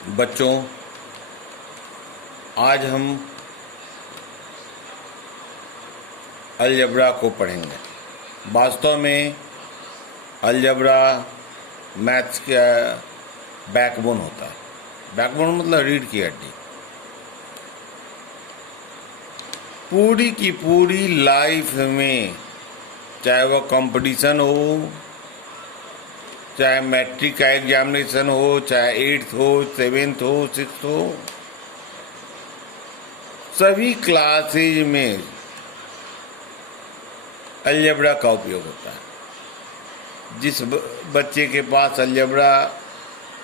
बच्चों, आज हम अलजबरा को पढ़ेंगे। वास्तव में अलजबरा मैथ्स का बैकबोन होता है। बैकबोन मतलब रीढ़ की हड्डी। पूरी की पूरी लाइफ में, चाहे वह कंपटीशन हो, चाहे मैट्रिक का एग्जामिनेशन हो, चाहे 8th हो, 7th हो, 6th हो, सभी क्लासेज में अलजबरा का उपयोग होता है। जिस बच्चे के पास अलजबरा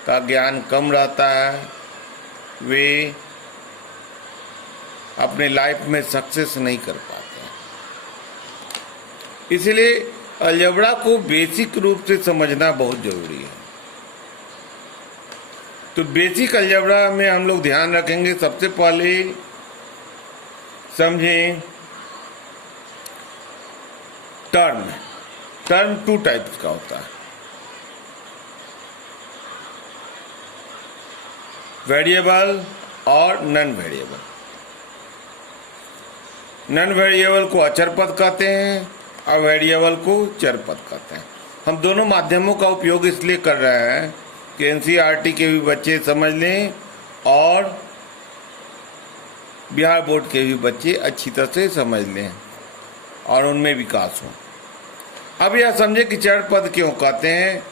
का ज्ञान कम रहता है, वे अपने लाइफ में सक्सेस नहीं कर पाते हैं। इसलिए अलजबरा को बेसिक रूप से समझना बहुत जरूरी है। तो बेसिक अलजबरा में हम लोग ध्यान रखेंगे। सबसे पहले समझें टर्म 2 टाइप्स का होता है। वेरिएबल और नॉन वेरिएबल। नॉन वेरिएबल को अचर पद कहते हैं और वेरिएबल को चर पद कहते हैं। हम दोनों माध्यमों का उपयोग इसलिए कर रहे हैं कि एनसीईआरटी के भी बच्चे समझ लें और बिहार बोर्ड के भी बच्चे अच्छी तरह से समझ लें और उनमें विकास हो। अब यह समझे कि चर पद क्यों कहते हैं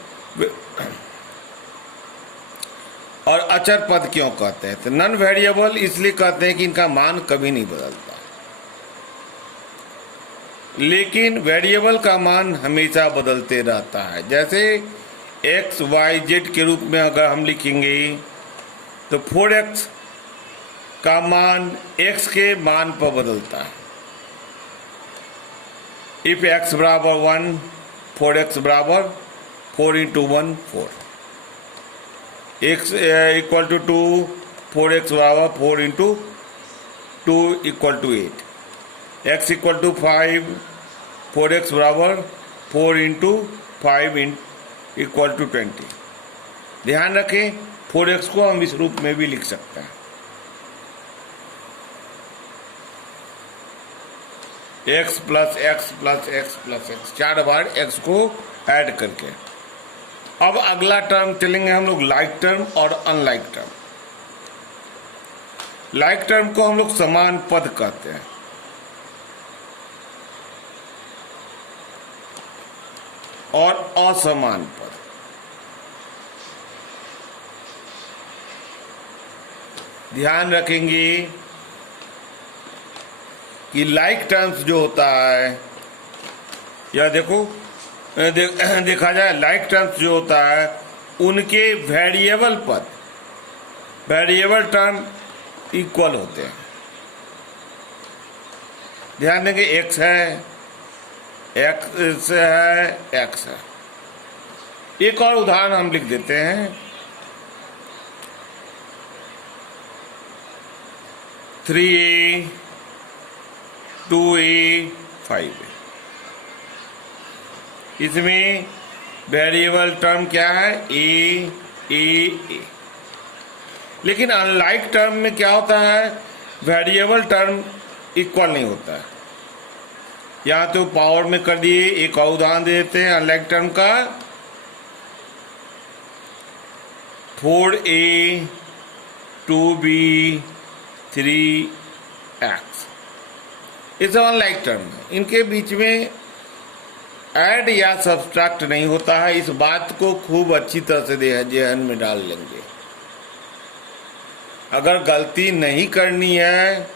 और अचर पद क्यों कहते हैं। तो नॉन वेरिएबल इसलिए कहते हैं कि इनका मान कभी नहीं बदलता, लेकिन वेरिएबल का मान हमेशा बदलते रहता है। जैसे x, y, z के रूप में अगर हम लिखेंगे तो 4x का मान x के मान पर बदलता है। इफ x बराबर 1, 4x बराबर 4 × 1 4, x इक्वल टू 2, 4x बराबर 4 × 2 equal to 8, x equal to 5, 4x बराबर 4 × 5 इक्वल टू 20। ध्यान रखें, 4x को हम इस रूप में भी लिख सकते हैं, x plus x plus x plus x, 4 बार x को ऐड करके। अब अगला टर्म चलेंगे हम लोग लाइक टर्म और अनलाइक टर्म। लाइक टर्म को हम लोग समान पद कहते हैं और असमान पद। ध्यान रखेंगे कि लाइक टर्म्स जो होता है, या देखा जाए लाइक टर्म्स जो होता है उनके वेरिएबल पद, वेरिएबल टर्म इक्वल होते हैं। ध्यान देंगे, x है, x है, x है। एक और उदाहरण हम लिख देते हैं, 3a, 2a, 5a। इसमें वेरिएबल टर्म क्या है, a। लेकिन अनलाइक टर्म में क्या होता है, वेरिएबल टर्म इक्वल नहीं होता है। यहाँ तो पावर में कर दिए। एक और उदाहरण दे देते हैं अनलाइक टर्म का, 4a, 2b, 3x। ये सब अनलाइक टर्म है। इनके बीच में ऐड या सब्सट्रैक्ट नहीं होता है। इस बात को खूब अच्छी तरह से ध्यान में डाल लेंगे। अगर गलती नहीं करनी है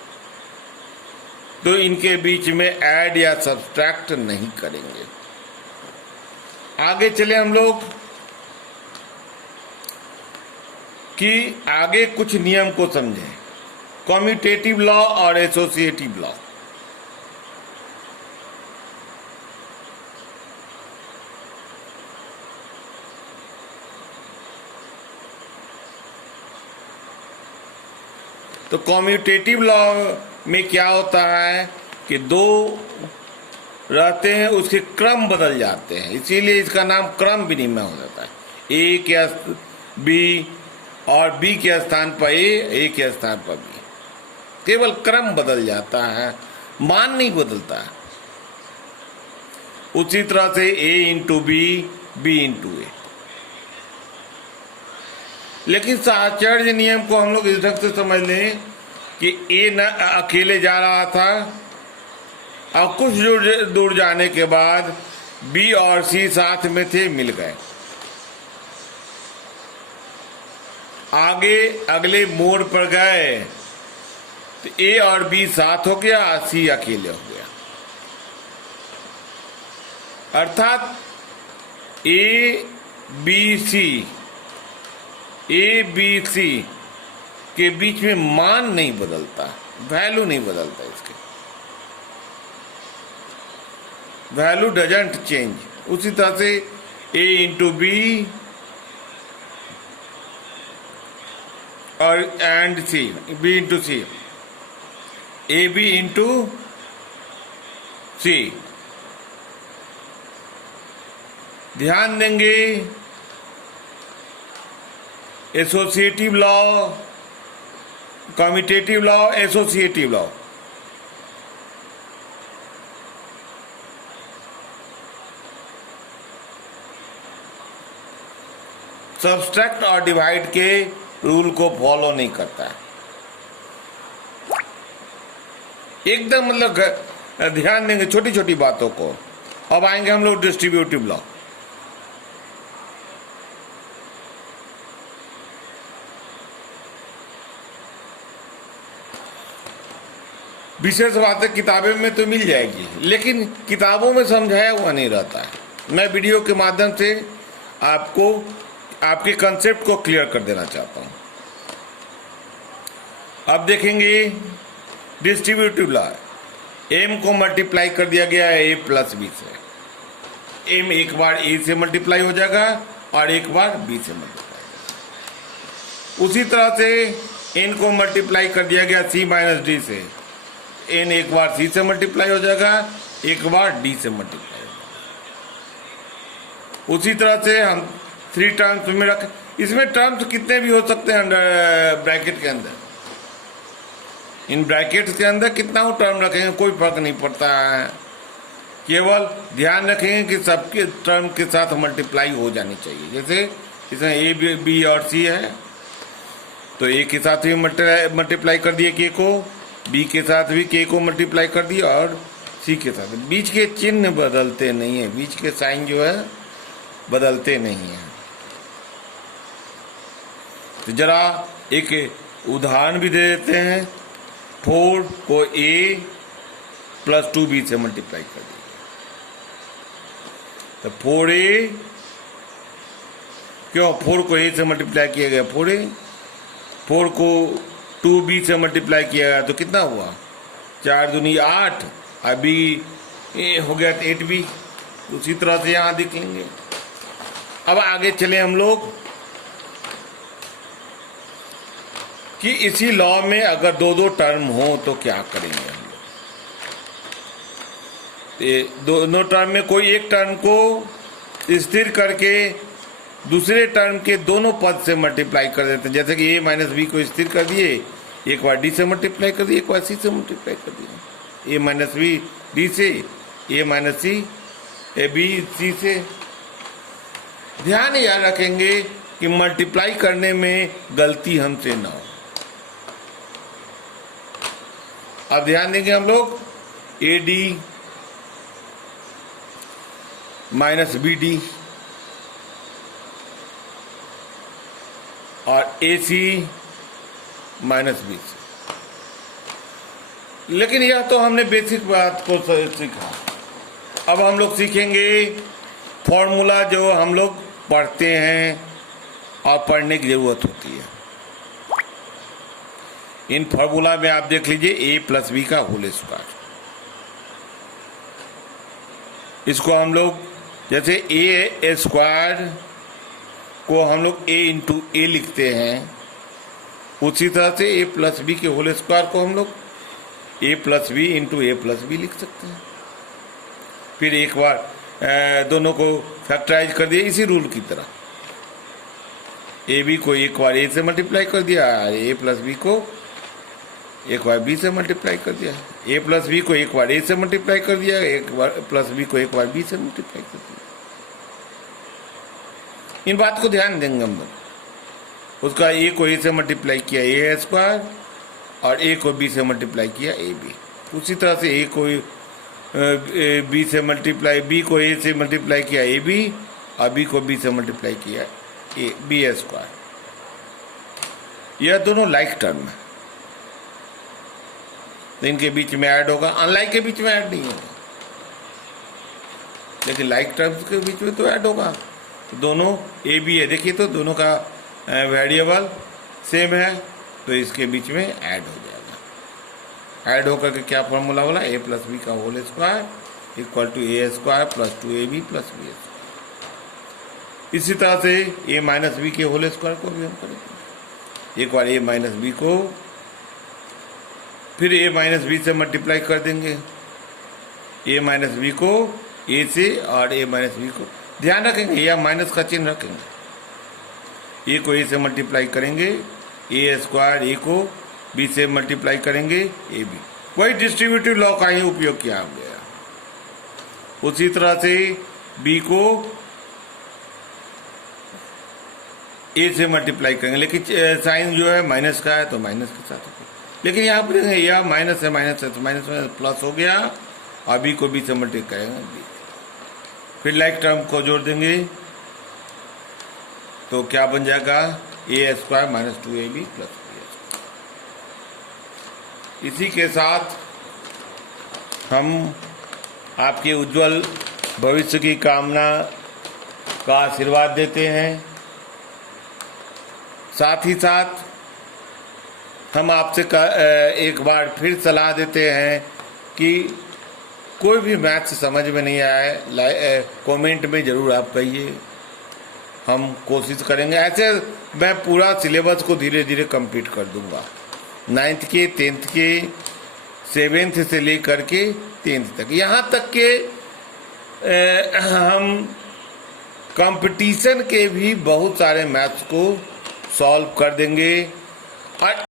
तो इनके बीच में ऐड या सब्सट्रैक्ट नहीं करेंगे। आगे चले हम लोग कि आगे कुछ नियम को समझें, कम्यूटेटिव लॉ और एसोसिएटिव लॉ। तो कम्यूटेटिव लॉ में क्या होता है कि दो रहते हैं, उसके क्रम बदल जाते हैं, इसीलिए इसका नाम क्रम विनिमय हो जाता है। ए या बी और बी के स्थान पर ए के स्थान पर बी, केवल क्रम बदल जाता है, मान नहीं बदलता है। उसी तरह से A into B, B into ए। लेकिन साहचर्य नियम को हम लोग इस ढंग से समझ लें कि ए न अकेले जा रहा था और कुछ दूर जाने के बाद बी और सी साथ में थे, मिल गए। आगे अगले मोड़ पर गए तो ए और बी साथ हो गया, सी अकेले हो गया। अर्थात ए बी सी के बीच में मान नहीं बदलता, वैल्यू नहीं बदलता, इसके वैल्यू डजंट चेंज। उसी तरह से ए इंटू बी और and C, B into C, A B into C. ध्यान देंगे associative law, commutative law, associative law. Subtract और डिवाइड के रूल को फॉलो नहीं करता है एकदम, मतलब ध्यान देंगे छोटी छोटी बातों को। अब आएंगे हम लोग डिस्ट्रीब्यूटिव लॉ। विशेष बातें किताबें में तो मिल जाएगी, लेकिन किताबों में समझाया हुआ नहीं रहता है। मैं वीडियो के माध्यम से आपको आपके कंसेप्ट को क्लियर कर देना चाहता हूं। अब देखेंगे डिस्ट्रीब्यूटिव लॉ। एम को मल्टीप्लाई कर दिया गया है ए प्लस बी से। एम एक बार ए से मल्टीप्लाई हो जाएगा और एक बार बी से मल्टीप्लाई। उसी तरह से एन को मल्टीप्लाई कर दिया गया सी माइनस डी से। एन एक बार सी से मल्टीप्लाई हो जाएगा, एक बार डी से मल्टीप्लाई हो जाएगा। उसी तरह से हम 3 टर्म्स में रख, इसमें टर्म्स कितने भी हो सकते हैं ब्रैकेट के अंदर। इन ब्रैकेट्स के अंदर कितना हो टर्म रखेंगे कोई फर्क नहीं पड़ता है, केवल ध्यान रखेंगे कि सबके टर्म के साथ मल्टीप्लाई हो जानी चाहिए। जैसे इसमें ए बी और सी है तो ए के साथ भी मल्टीप्लाई कर दिए के को, बी के साथ भी के को मल्टीप्लाई कर दिया और सी के साथ। बीच के चिन्ह बदलते नहीं है, बीच के साइन जो है बदलते नहीं है। तो जरा एक उदाहरण भी दे देते हैं। 4 को a प्लस 2b से मल्टीप्लाई कर दिया तो 4a, क्यों 4 को a से मल्टीप्लाई किया गया 4a, 4 को 2b से मल्टीप्लाई किया गया तो कितना हुआ 4 दूनी 8, अभी हो गया 8b। उसी तरह से यहां देख लेंगे। अब आगे चले हम लोग कि इसी लॉ में अगर 2 टर्म हो तो क्या करेंगे हम लोग। दोनों टर्म में कोई एक टर्म को स्थिर करके दूसरे टर्म के दोनों पद से मल्टीप्लाई कर देते हैं। जैसे कि a माइनस बी को स्थिर कर दिए, एक बार डी से मल्टीप्लाई कर दिए, एक बार सी से मल्टीप्लाई कर दिए। a माइनस बी डी से, a minus C A B C से। ध्यान याद रखेंगे कि मल्टीप्लाई करने में गलती हमसे ना हो। अब ध्यान देंगे हम लोग A D minus B D और A C minus B C. लेकिन यह तो हमने बेसिक बात को सीखा। अब हम लोग सीखेंगे फॉर्मूला जो हम लोग पढ़ते हैं और पढ़ने की जरूरत होती है। इन फॉर्मूला में आप देख लीजिए a प्लस बी का होल स्क्वायर। इसको हम लोग जैसे a स्क्वायर को हम लोग a इंटू ए लिखते हैं, उसी तरह से a प्लस बी के होल स्क्वायर को हम लोग a plus B into A plus B लिख सकते हैं। फिर एक बार दोनों को फैक्टराइज कर दिए इसी रूल की तरह। ए बी को एक बार ए से मल्टीप्लाई कर दिया, ए प्लस बी को एक बार बी से मल्टीप्लाई कर दिया, ए प्लस बी को एक बार ए से मल्टीप्लाई कर दिया, एक बार प्लस बी को एक बार बी से मल्टीप्लाई कर दिया। इन बात को ध्यान देंगे हम लोग। उसका ए को ए से मल्टीप्लाई किया ए स्क्वायर और ए को बी से मल्टीप्लाई किया ए बी। उसी तरह से ए को बी से मल्टीप्लाई, बी को ए से मल्टीप्लाई किया ए बी और बी को बी से मल्टीप्लाई किया ए बी स्क्वायर। यह दोनों लाइक टर्म है, तो इनके बीच में ऐड होगा। अनलाइक के बीच में ऐड नहीं होगा, लेकिन लाइक टर्म्स के बीच में तो ऐड होगा। दोनों ए बी है, देखिए तो दोनों का वेरिएबल सेम है, तो इसके बीच में ऐड हो जाएगा। ऐड होकर के क्या फॉर्मूला बोला, ए प्लस बी का whole square equal to A square plus 2ab plus B square. इसी तरह से ए माइनस बी के होल स्क्वायर को भी हम करेंगे। एक बार ए माइनस बी को फिर ए माइनस बी से मल्टीप्लाई कर देंगे, ए माइनस बी को ए से और ए माइनस बी को, ध्यान रखेंगे या माइनस का चिन्ह रखेंगे। ए को ए से मल्टीप्लाई करेंगे ए स्क्वायर, ए को बी से मल्टीप्लाई करेंगे ए बी। वही डिस्ट्रीब्यूटिव लॉ का ही उपयोग किया गया। उसी तरह से बी को ए से मल्टीप्लाई करेंगे, लेकिन साइन जो है माइनस का है तो माइनस के साथ होगा। लेकिन यहाँ पर यह माइनस है, माइनस है तो माइनस में प्लस हो गया और बी को बी से मल्टीप्लाई करेंगे बी। फिर लाइक टर्म को जोड़ देंगे तो क्या बन जाएगा, A square minus 2ab plus B square. इसी के साथ हम आपके उज्जवल भविष्य की कामना का आशीर्वाद देते हैं। साथ ही साथ हम आपसे एक बार फिर सलाह देते हैं कि कोई भी मैथ्स समझ में नहीं आए, कमेंट में ज़रूर आप कहिए, हम कोशिश करेंगे। ऐसे मैं पूरा सिलेबस को धीरे धीरे कंप्लीट कर दूंगा, 9th के 10th के 7th से लेकर के 10th तक, यहाँ तक के हम कंपटीशन के भी बहुत सारे मैथ्स को सॉल्व कर देंगे। और